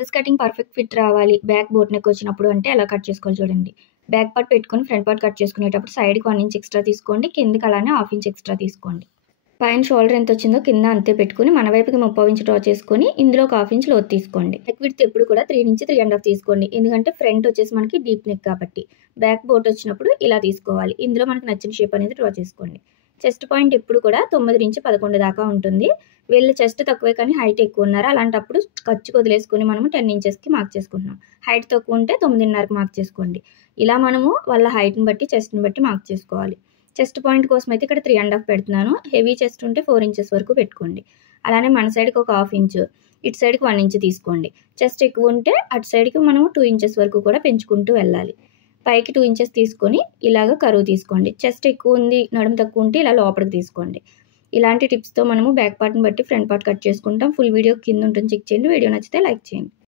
Dress cutting perfect fit రావాలి. Back boat neck వచ్చినప్పుడు అంటే ఎలా కట్ చేసుకోవాలి చూడండి. బ్యాక్ పార్ట్ పెట్టుకొని ఫ్రంట్ పార్ట్ కట్ చేసుకునేటప్పుడు సైడ్‌కి 1 ఇంచ్ ఎక్స్‌ట్రా తీసుకోండి. కిందకి అలానే 1/2 ఇంచ్ ఎక్స్‌ట్రా తీసుకోండి. పైన షోల్డర్ ఎంత వచ్చిందో కింద అంతే పెట్టుకొని మన వైపుకి 30 ఇంచ్ డ్రా చేసుకొని ఇందులో ఒక 1/2 ఇంచ్ లోతు తీసుకోండి. నెక్ విడ్త్ ఎప్పుడు కూడా 3 నుంచి 3.5 తీసుకోండి. ఎందుకంటే ఫ్రంట్ వచ్చేసి మనకి డీప్ నెక్ కాబట్టి. బ్యాక్ బోట్ వచ్చినప్పుడు ఇలా తీసుకోవాలి. ఇందులో మనకు నచ్చిన షేప్ అనేది డ్రా చేసుకోండి. చెస్ట్ పాయింట్ ఎప్పుడు కూడా 9 నుంచి 11 దాకా ఉంటుంది. వీళ్ళ చెస్ట్ తక్కువే కానీ హైట్ ఎక్కువ ఉన్నారు. అలాంటప్పుడు ఖర్చుకు వదిలేసుకొని మనము 10 ఇంచెస్‌కి మార్క్ చేసుకుంటున్నాం. హైట్ తక్కువ ఉంటే 9.5కి మార్క్ చేసుకోండి. ఇలా మనము వాళ్ళ హైట్‌ని బట్టి చెస్ట్‌ని బట్టి మార్క్ చేసుకోవాలి. చెస్ట్ పాయింట్ కోసం అయితే ఇక్కడ 3.5 పెడుతున్నాను. హెవీ చెస్ట్ ఉంటే 4 ఇంచెస్ వరకు పెట్టుకోండి. అలానే మన సైడ్‌కి ఒక 1/2 ఇంచ్, ఇటు సైడ్‌కి 1 ఇంచ్ తీసుకోండి. చెస్ట్ ఎక్కువ ఉంటే అటు సైడ్‌కి మనము 2 ఇంచెస్ వరకు కూడా పెంచుకుంటూ వెళ్ళాలి. పైకి 2 ఇంచెస్ తీసుకొని ఇలాగ కరువు తీసుకోండి. చెస్ట్ ఎక్కువ ఉంది, నడుము తక్కువ ఉంటే ఇలా లోపలికి తీసుకోండి. ఇలాంటి టిప్స్‌తో మనము బ్యాక్ పార్ట్‌ని బట్టి ఫ్రంట్ పార్ట్ కట్ చేసుకుంటాం. ఫుల్ వీడియో కింద ఉంటుంది చెక్ చేయండి. వీడియో నచ్చితే లైక్ చేయండి.